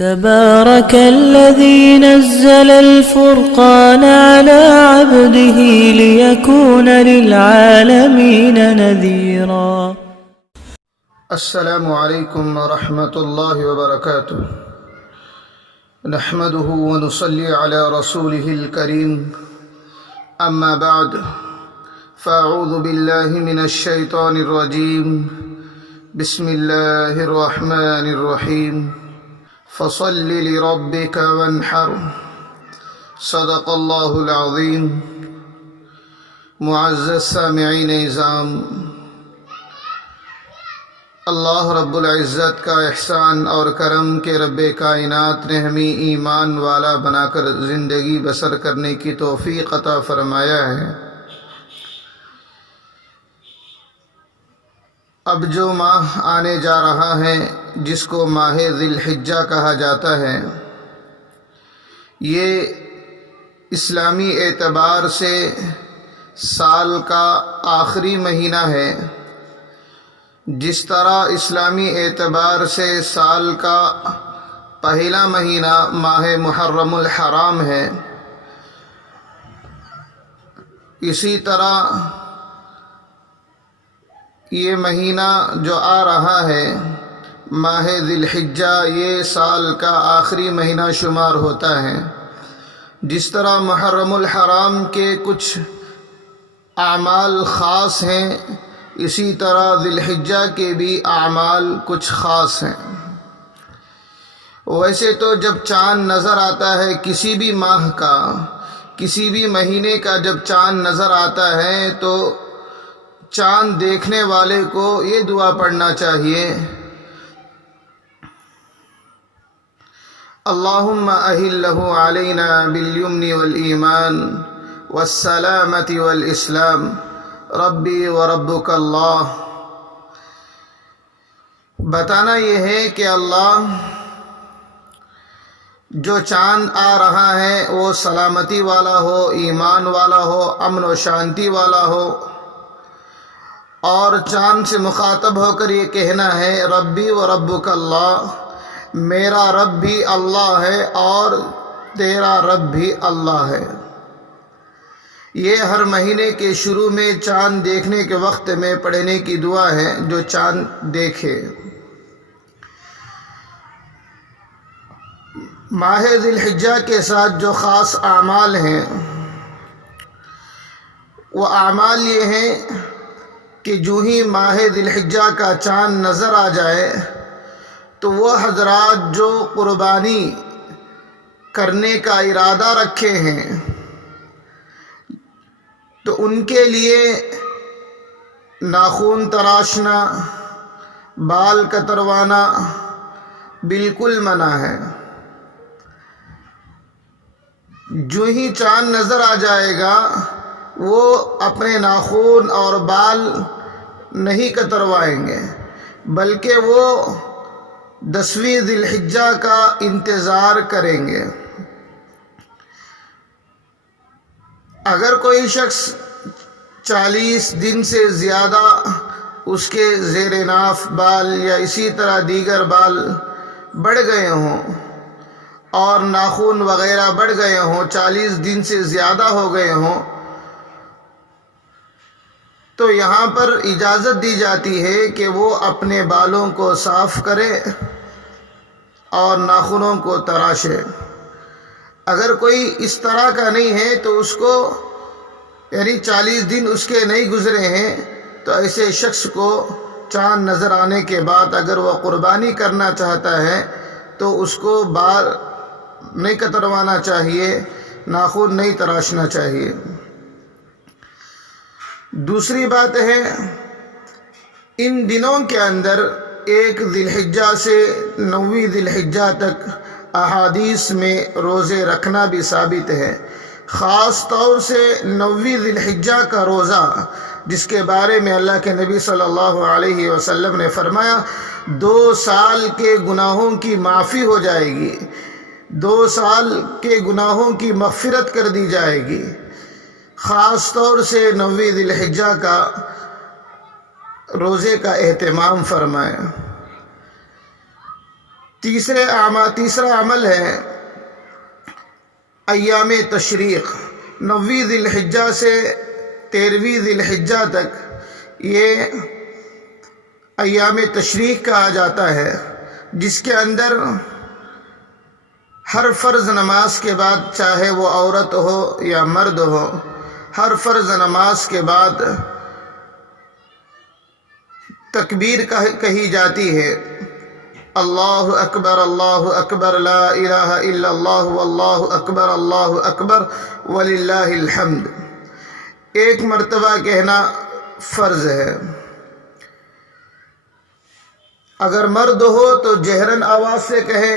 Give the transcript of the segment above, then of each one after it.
تبارك الذي نزل الفرقان على عبده ليكون للعالمين نذيرا. السلام علیکم ورحمۃ اللہ وبرکاتہ. نحمده ونصلي على رسوله الكريم. اما بعد فاعوذ باللہ من الشیطان الرجیم. بسم اللہ الرحمن الرحیم. فصل لربك وانحر. صدق اللہ العظیم. معزز سامعین اعظام، اللہ رب العزت کا احسان اور کرم کہ رب کائنات نے ہمیں ایمان والا بنا کر زندگی بسر کرنے کی توفیق عطا فرمایا ہے. اب جو ماہ آنے جا رہا ہے جس کو ماہ ذی الحجہ کہا جاتا ہے، یہ اسلامی اعتبار سے سال کا آخری مہینہ ہے. جس طرح اسلامی اعتبار سے سال کا پہلا مہینہ ماہ محرم الحرام ہے، اسی طرح یہ مہینہ جو آ رہا ہے ماہ ذی الحجہ، یہ سال کا آخری مہینہ شمار ہوتا ہے. جس طرح محرم الحرام کے کچھ اعمال خاص ہیں، اسی طرح ذی الحجہ کے بھی اعمال کچھ خاص ہیں. ویسے تو جب چاند نظر آتا ہے کسی بھی ماہ کا، کسی بھی مہینے کا جب چاند نظر آتا ہے تو چاند دیکھنے والے کو یہ دعا پڑھنا چاہیے: اللہم اہلہ علینا بالیمن والایمان والسلامۃ والاسلام ربی و ربک اللہ. بتانا یہ ہے کہ اللہ جو چاند آ رہا ہے وہ سلامتی والا ہو، ایمان والا ہو، امن و شانتی والا ہو، اور چاند سے مخاطب ہو کر یہ کہنا ہے ربی و ربک اللہ، میرا رب بھی اللہ ہے اور تیرا رب بھی اللہ ہے. یہ ہر مہینے کے شروع میں چاند دیکھنے کے وقت میں پڑھنے کی دعا ہے جو چاند دیکھے. ماہ ذی الحجہ کے ساتھ جو خاص اعمال ہیں وہ اعمال یہ ہیں کہ جو ہی ماہ ذی الحجہ کا چاند نظر آ جائے تو وہ حضرات جو قربانی کرنے کا ارادہ رکھے ہیں تو ان کے لیے ناخن تراشنا، بال کتروانا بالکل منع ہے. جو ہی چاند نظر آ جائے گا وہ اپنے ناخن اور بال نہیں کتروائیں گے، بلکہ وہ 10ویں ذی الحجہ کا انتظار کریں گے. اگر کوئی شخص 40 دن سے زیادہ اس کے زیر ناف بال یا اسی طرح دیگر بال بڑھ گئے ہوں اور ناخن وغیرہ بڑھ گئے ہوں، 40 دن سے زیادہ ہو گئے ہوں، تو یہاں پر اجازت دی جاتی ہے کہ وہ اپنے بالوں کو صاف کرے اور ناخنوں کو تراشے. اگر کوئی اس طرح کا نہیں ہے تو اس کو یعنی 40 دن اس کے نہیں گزرے ہیں تو ایسے شخص کو چاند نظر آنے کے بعد اگر وہ قربانی کرنا چاہتا ہے تو اس کو بال نہیں کتروانا چاہیے، ناخن نہیں تراشنا چاہیے. دوسری بات ہے، ان دنوں کے اندر 1 ذی الحجہ سے 9ویں ذی الحجہ تک احادیث میں روزے رکھنا بھی ثابت ہے. خاص طور سے 9ویں ذی الحجہ کا روزہ، جس کے بارے میں اللہ کے نبی صلی اللہ علیہ وسلم نے فرمایا 2 سال کے گناہوں کی معافی ہو جائے گی، 2 سال کے گناہوں کی مغفرت کر دی جائے گی. خاص طور سے 9ویں ذی الحجہ کا روزے کا اہتمام فرمائیں. تیسرا عمل ہے ایام تشریق، 9ویں ذی الحجہ سے 13ویں ذی الحجہ تک یہ ایام تشریق کہا جاتا ہے، جس کے اندر ہر فرض نماز کے بعد، چاہے وہ عورت ہو یا مرد ہو، ہر فرض نماز کے بعد تکبیر کہی جاتی ہے، اللہ اکبر لا الہ الا اللہ واللہ اکبر وللہ الحمد، ایک مرتبہ کہنا فرض ہے۔ اگر مرد ہو تو جہراً آواز سے کہے،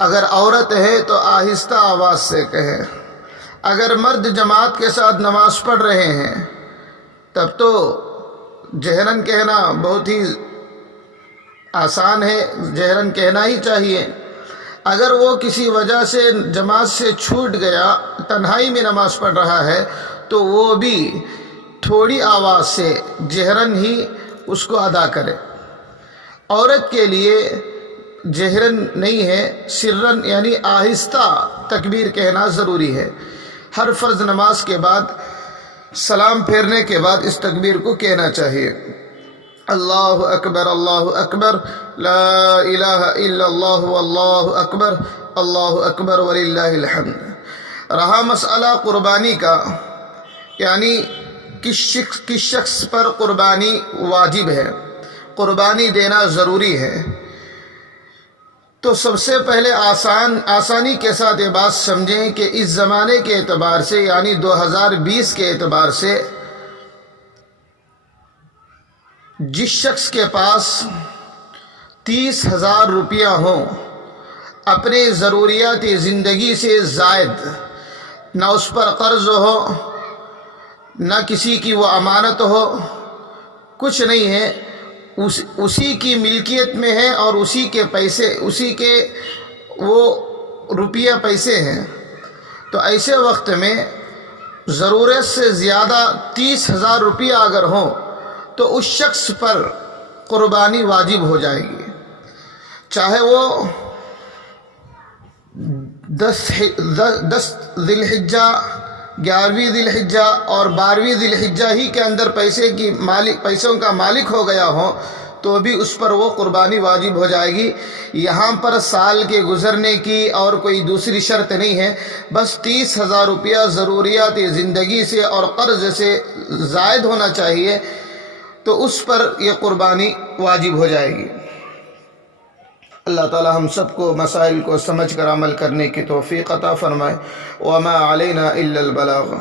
اگر عورت ہے تو آہستہ آواز سے کہے۔ اگر مرد جماعت کے ساتھ نماز پڑھ رہے ہیں تب تو جہراً کہنا بہت ہی آسان ہے، جہراً کہنا ہی چاہیے۔ اگر وہ کسی وجہ سے جماعت سے چھوٹ گیا، تنہائی میں نماز پڑھ رہا ہے، تو وہ بھی تھوڑی آواز سے جہراً ہی اس کو ادا کرے۔ عورت کے لیے جہراً نہیں ہے، سرراً یعنی آہستہ تکبیر کہنا ضروری ہے۔ ہر فرض نماز کے بعد سلام پھیرنے کے بعد اس تکبیر کو کہنا چاہیے، اللہ اکبر لا الہ الا اللہ واللہ اکبر وللہ الحمد۔ رہا مسئلہ قربانی کا، یعنی کس شخص پر قربانی واجب ہے، قربانی دینا ضروری ہے، تو سب سے پہلے آسانی کے ساتھ یہ بات سمجھیں کہ اس زمانے کے اعتبار سے، یعنی 2020 کے اعتبار سے، جس شخص کے پاس 30,000 روپیہ ہوں، اپنے ضروریات زندگی سے زائد، نہ اس پر قرض ہو، نہ کسی کی وہ امانت ہو، کچھ نہیں ہے، اسی کی ملکیت میں ہے اور اسی کے پیسے، اسی کے وہ روپیہ پیسے ہیں، تو ایسے وقت میں ضرورت سے زیادہ 30,000 روپیہ اگر ہوں تو اس شخص پر قربانی واجب ہو جائے گی، چاہے وہ 10 ذی الحجہ، 11ویں ذی الحجہ اور 12ویں ذی الحجہ ہی کے اندر پیسوں کا مالک ہو گیا ہو، تو بھی اس پر وہ قربانی واجب ہو جائے گی۔ یہاں پر سال کے گزرنے کی اور کوئی دوسری شرط نہیں ہے، بس 30,000 روپیہ ضروریات زندگی سے اور قرض سے زائد ہونا چاہیے، تو اس پر یہ قربانی واجب ہو جائے گی۔ اللہ تعالی ہم سب کو مسائل کو سمجھ کر عمل کرنے کی توفیق عطا فرمائے۔ وما علینا الا البلاغ۔